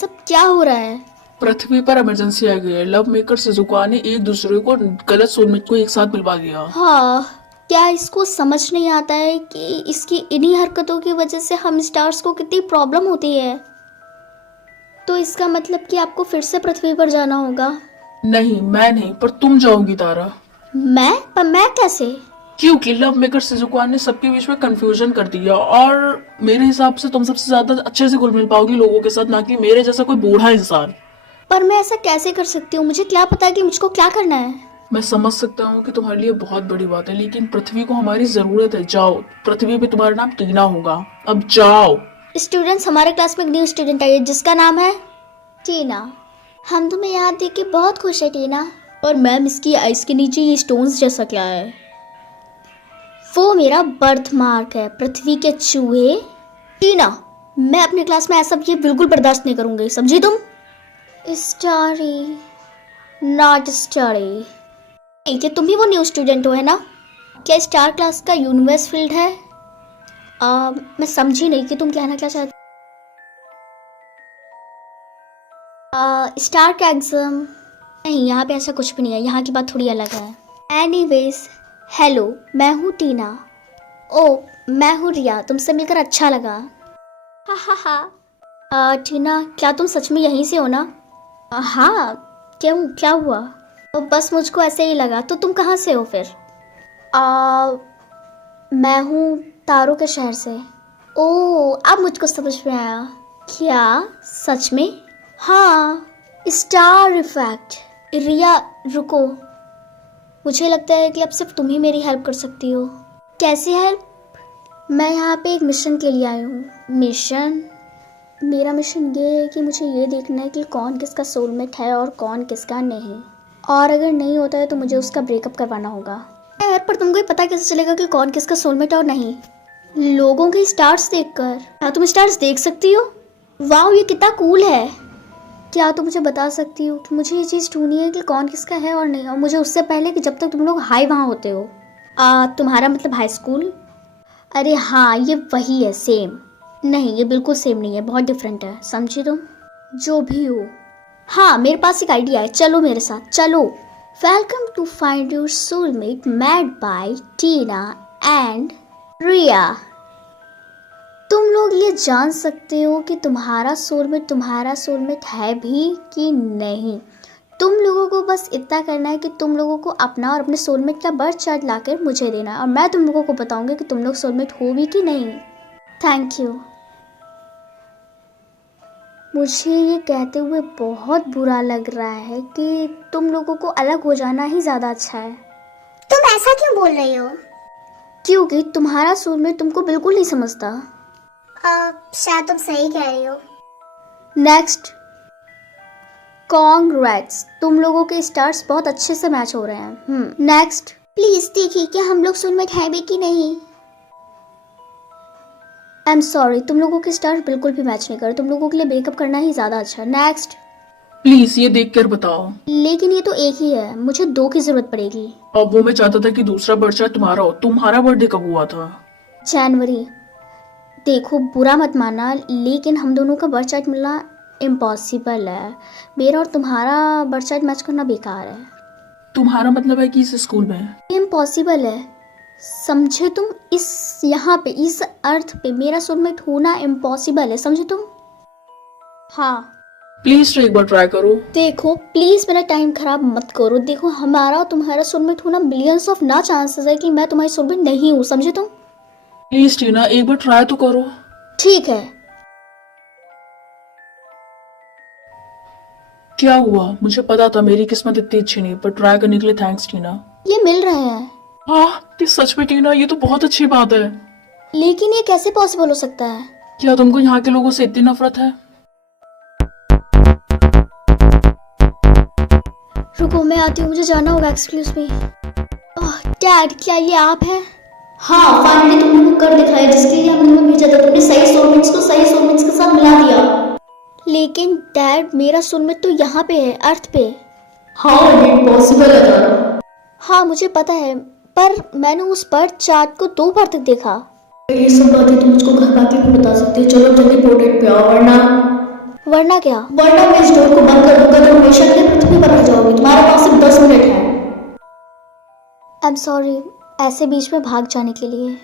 सब क्या हो रहा है? पृथ्वी पर इमरजेंसी आ गई है। लव मेकर शिजुका ने एक दूसरे को गलत सोलमेट को एक साथ मिलवा दिया। हाँ, क्या इसको समझ नहीं आता है कि इसकी इन्हीं हरकतों की वजह से हम स्टार्स को कितनी प्रॉब्लम होती है? तो इसका मतलब कि आपको फिर से पृथ्वी पर जाना होगा। नहीं, मैं नहीं, पर तुम जाओगी तारा। पर मैं कैसे? क्योंकि लव मेकर शिजुका ने सबके बीच में कंफ्यूजन कर दिया, और मेरे हिसाब से तुम सबसे ज्यादा अच्छे से घुल मिल पाओगी लोगों के साथ, ना कि मेरे जैसा कोई बूढ़ा इंसान। पर मैं ऐसा कैसे कर सकती हूँ? मुझे क्या पता कि मुझको क्या करना है। मैं समझ सकता हूँ कि तुम्हारे लिए बहुत बड़ी बात है, लेकिन पृथ्वी को हमारी जरूरत है। जाओ, पृथ्वी पे तुम्हारा नाम टीना होगा। अब जाओ। स्टूडेंट्स, हमारे क्लास में एक न्यू स्टूडेंट आई है जिसका नाम है टीना। हम तुम्हें यहाँ देख के बहुत खुश है टीना। और मैम, इसकी आइस के नीचे ये स्टोन्स जैसा क्या है? वो मेरा बर्थ मार्क है, पृथ्वी के चूहे। टीना, मैं अपनी क्लास में ऐसा ये बिल्कुल बर्दाश्त नहीं करूंगी, समझी तुम? Starry, not starry. क्या तुम ही वो न्यू स्टूडेंट हो, है ना? क्या स्टार क्लास का यूनिवर्स फील्ड है? मैं समझी नहीं कि तुम कहना क्या चाहते। स्टार का एग्जाम? नहीं, यहाँ पे ऐसा कुछ भी नहीं है, यहाँ की बात थोड़ी अलग है। एनीवेज, हेलो, मैं हूँ टीना। ओ, मैं हूँ रिया, तुमसे मिलकर अच्छा लगा। हा हा हा। टीना, क्या तुम सच में यहीं से हो ना? हाँ, क्यों, क्या हुआ? तो बस मुझको ऐसे ही लगा। तो तुम कहाँ से हो फिर? मैं हूँ तारों के शहर से। ओ, अब मुझको समझ में आया। क्या सच में? हाँ, स्टार इफेक्ट। रिया रुको, मुझे लगता है कि अब सिर्फ तुम ही मेरी हेल्प कर सकती हो। कैसी हेल्प? मैं यहाँ पे एक मिशन के लिए आई हूँ। मिशन? मेरा मिशन ये है कि मुझे ये देखना है कि कौन किसका सोलमेट है और कौन किसका नहीं, और अगर नहीं होता है तो मुझे उसका ब्रेकअप करवाना होगा। यार, पर तुमको ही पता कैसे चलेगा कि कौन किसका सोलमेट है और नहीं? लोगों के स्टार्स देखकर। क्या तुम स्टार्स देख सकती हो? वाह, ये कितना कूल है। क्या तुम मुझे बता सकती हो कि मुझे ये चीज़ ढूंढनी है कि कौन किसका है और नहीं, और मुझे उससे पहले कि जब तक तुम लोग हाई वहाँ होते हो। तुम्हारा मतलब हाई स्कूल? अरे हाँ, ये वही है, सेम। नहीं, ये बिल्कुल सेम नहीं है, बहुत डिफरेंट है, समझी तुम? जो भी हो। हाँ, मेरे पास एक आइडिया है, चलो मेरे साथ, चलो। Welcome to find your soulmate made by Tina and Riya. तुम लोग ये जान सकते हो कि तुम्हारा सोलमेट है भी कि नहीं। तुम लोगों को बस इतना करना है कि तुम लोगों को अपना और अपने सोलमेट का बर्थ चार्ट लाकर मुझे देना है, और मैं तुम लोगों को बताऊंगी कि तुम लोग सोलमेट हो भी कि नहीं। Thank you. मुझे ये कहते हुए बहुत बुरा लग रहा है कि तुम लोगों को अलग हो जाना ही ज़्यादा अच्छा है। तुम ऐसा क्यों बोल रही हो? क्योंकि तुम्हारा सोलमेट तुमको बिल्कुल नहीं समझता। शायद तुम सही कह रही हो। नेक्स्ट, कॉन्ग्रेट्स, तुम लोगों के स्टार्स बहुत अच्छे से मैच हो रहे हैं। नेक्स्ट, प्लीज देखिए कि हम लोग सोलमेट है भी कि नहीं। आई एम सॉरी, तुम लोगों के स्टार्स बिल्कुल भी मैच नहीं कर रहे। तुम लोगों के लिए ब्रेकअप करना ही ज्यादा अच्छा है। नेक्स्ट, प्लीज ये देख कर बताओ। लेकिन ये तो एक ही है, मुझे दो की जरूरत पड़ेगी। अब वो मैं चाहता था कि दूसरा बर्थडे तुम्हारा हो। तुम्हारा बर्थडे कब हुआ था? जनवरी। देखो, बुरा मत मानना, लेकिन हम दोनों का बर्थ चार्ट मिलना इम्पॉसिबल है। मेरा और तुम्हारा बर्थ चार्ट मैच करना बेकार है। तुम्हारा मतलब है कि इस स्कूल में? इम्पॉसिबल है, समझे तुम? इस यहाँ पे, इस अर्थ पे मेरा सोलमेट होना इम्पॉसिबल है, समझे तुम? हाँ। प्लीज एक बार ट्राई करो। देखो प्लीज, मेरा टाइम खराब मत करो। देखो, हमारा और तुम्हारा सोलमेट होना मिलियंस ऑफ ना चांसेस है कि मैं तुम्हारी सोलमेट नहीं हूँ, समझे तुम? प्लीज टीना, एक बार ट्राई तो करो। ठीक है। क्या हुआ? मुझे पता था मेरी किस्मत इतनी अच्छी नहीं, पर ट्राई करने के लिए थैंक्स टीना। ये मिल रहे हैं। हाँ, सच में टीना, ये तो बहुत अच्छी बात है। लेकिन ये कैसे पॉसिबल हो सकता है? क्या तुमको यहाँ के लोगों से इतनी नफरत है? रुको, मैं आती हूँ, मुझे जाना होगा। Excuse me. डैड, क्या ये आप हैं? हाँ, फाइनली तुमने वो कर दिखाया जिसके लिए हमने तुम्हें भेजा था। तुमने सही सोलमेट्स को सही सोलमेट्स के साथ मिला दिया। लेकिन डैड, मेरा सोलमेट तो यहाँ पे है, अर्थ पे। हाँ, ये पॉसिबल है तारा। हाँ, मुझे पता है, पर मैंने उस बर्थ चार्ट को 2 बार तक देखा। ये सब बातें तुम मुझको घर आके भी बता सकती है। चलो जल्दी पोर्ट्रेट पे आओ, वरना वरना क्या? वरना मैं इस डोर को बंद कर दूंगा तो हमेशा के लिए पृथ्वी पर रह जाओगी। तुम्हारे पास सिर्फ 10 मिनट है। आई एम सॉरी ऐसे बीच में भाग जाने के लिए।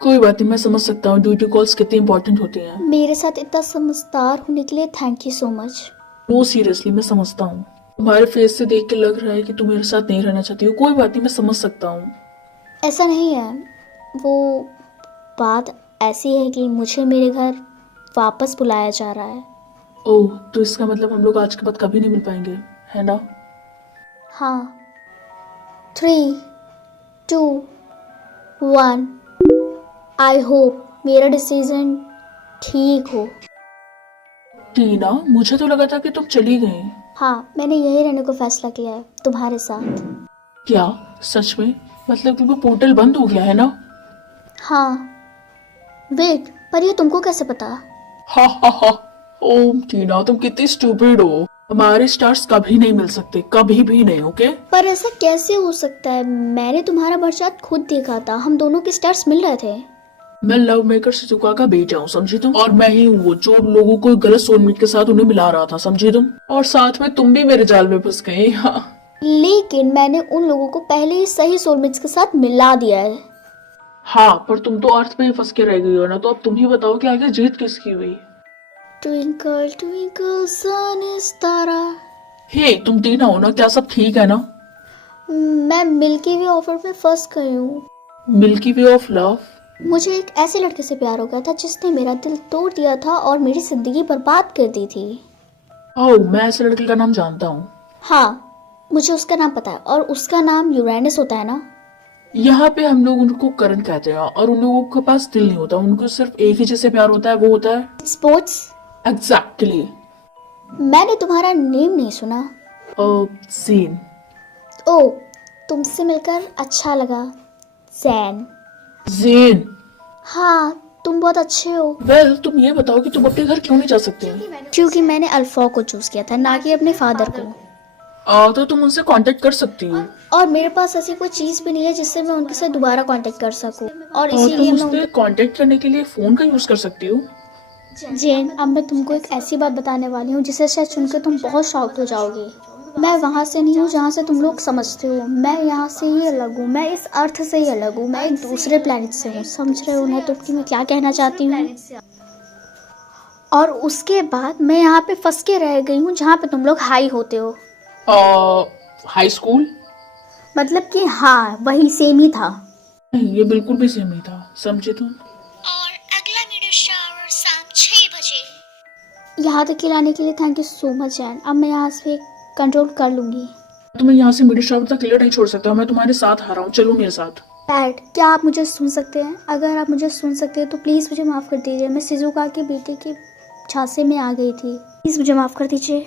कोई बात नहीं, मैं समझ सकता हूँ ड्यूटी कॉल्स कितनी इंपॉर्टेंट होती हैं। मेरे साथ इतना समझदार होने के लिए thank you so much. No seriously, मैं समझता हूँ। तुम्हारे फेस से देख के लग रहा है कि तुम मेरे साथ नहीं रहना चाहती हो। कोई बात नहीं, मैं समझ सकता हूँ। ऐसा नहीं है, वो बात ऐसी है कि मुझे मेरे घर वापस बुलाया जा रहा है। ओह, तो इसका मतलब हम लोग आज के बाद कभी नहीं मिल पाएंगे, है ना? हाँ 3, 2, 1। आई होप मेरा डिसीजन ठीक हो। टीना, मुझे तो लगा था कि तुम चली गई। हाँ, मैंने यही रहने को फैसला किया है तुम्हारे साथ। क्या सच में? मतलब कि वो पोर्टल बंद हो गया है ना? हाँ वेट, पर ये तुमको कैसे पता? हा हा हा। ओह टीना, तुम कितनी स्टूपिड हो। हमारे स्टार्स कभी नहीं मिल सकते, कभी भी नहीं। ओके? पर ऐसा कैसे हो सकता है? मैंने तुम्हारा बरसात खुद देखा था, हम दोनों के स्टार्स मिल रहे थे। मैं लव मेकर शिजुका का बेटा हूँ, समझी तुम? और मैं ही हूँ वो जो लोगों को गलत सोलमेट के साथ उन्हें मिला रहा था, समझी तुम? और साथ में तुम भी मेरे जाल में फंस गई। हाँ। लेकिन मैंने उन लोगों को पहले ही सही सोलमेट्स के साथ मिला दिया है। हाँ, पर तुम तो अर्थ में ही फंस के रह गई हो ना। तो अब तुम ही बताओ कि आगे जीत किसकी हुई? ट्विंकल ट्विंकल सन तारा। हे, तुम टीना हो ना? क्या सब ठीक है ना? मैं मिल्की वे ऑफर में फंस गई हूँ। Milky way of love? मुझे एक ऐसे लड़के से प्यार हो गया था जिसने मेरा दिल तोड़ दिया था और मेरी जिंदगी बर्बाद कर दी थी। ओह, मैं ऐसे लड़के का नाम जानता हूँ। हाँ, मुझे उसका नाम पता है और उसका नाम यूरेनस होता है ना। यहाँ पे हम लोग उनको करण कहते हैं और उन लोगों के पास दिल नहीं होता, उनको सिर्फ एक ही जिससे प्यार होता है, वो होता है स्पोर्ट्स। एग्जैक्टली। मैंने तुम्हारा नेम नहीं सुना। सीन। ओ, तुमसे मिलकर अच्छा लगा जैन। जेन। हाँ, तुम बहुत अच्छे हो। वेल, तुम ये बताओ कि तुम अपने घर क्यों नहीं जा सकते? क्योंकि मैंने अल्फा को चूज किया था, ना कि अपने फादर को। तो तुम उनसे कांटेक्ट कर सकती हो। और मेरे पास ऐसी कोई चीज भी नहीं है जिससे मैं उनके साथ दोबारा कांटेक्ट कर सकूं। और इसीलिए तुम मैं उससे कांटेक्ट करने के लिए फोन का यूज कर सकती हो। जेन, अब मैं तुमको एक ऐसी बात बताने वाली हूँ जिसे शायद सुनकर तुम बहुत शॉक्ड हो जाओगे। मैं वहाँ से नहीं हूँ जहाँ से तुम लोग समझते हो। मैं यहाँ से ही अलग हूँ, मैं इस अर्थ से ही अलग हूँ, मैं एक दूसरे प्लेनेट से हूँ। समझ रहे हो ना तुम कि मैं क्या कहना चाहती हूँ? और उसके बाद मैं यहाँ पे फंस के रह गई हूँ जहाँ पे तुम लोग हाई होते हो। High school? मतलब कि हाँ, वही सेम ही था। नहीं, ये बिल्कुल भी सेम नहीं था, समझे तुम? और अगला मीडिया शावर शाम 6 बजे। यहाँ तक के लाने के लिए thank you so much Jain. अब मैं यहाँ से कंट्रोल कर लूंगी। तुम्हें यहाँ से मिडिल शावर तक क्लियर नहीं छोड़ सकता। मैं तुम्हारे साथ आ रहा हूँ, चलो मेरे साथ। डैड, क्या आप मुझे सुन सकते हैं? अगर आप मुझे सुन सकते हैं तो प्लीज़ मुझे माफ़ कर दीजिए। मैं शिजुका के बेटे के झांसे में आ गई थी। प्लीज़ मुझे माफ़ कर दीजिए।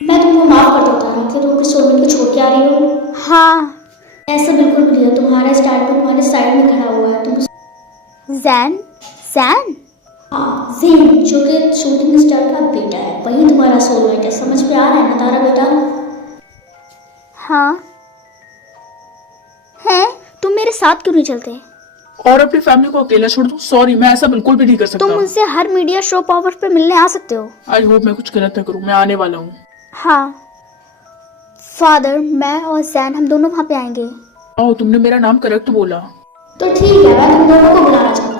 मैं तुमको माफ़ कर देता हूँ कि तुम किस सोलमेट को छोड़ के आ रही हो। हाँ, ऐसा बिल्कुल भी नहीं है। तुम्हारा स्टार्ट में तुम्हारे साइड में खड़ा हुआ है। तुम जैन? जैन? हाँ, जेन, जो कि शूटिंग स्टार का बेटा है, वही तुम्हारा सोलमेट है। समझ में आ रहा है ना तारा बेटा? हाँ है। तुम मेरे साथ क्यों नहीं चलते? और अपनी फैमिली को अकेला छोड़ दूं? सॉरी, मैं ऐसा बिल्कुल भी नहीं कर सकता। तुम मुझसे हर मीडिया शो पावर पे मिलने आ सकते हो। आई होप मैं कुछ गलत न करूं। मैं आने वाला हूँ। हाँ फादर, मैं और जैन हम दोनों वहाँ पे आएंगे। तुमने मेरा नाम करेक्ट बोला। तो ठीक है, मैं तुम दोनों को बुलाना चाहता हूँ।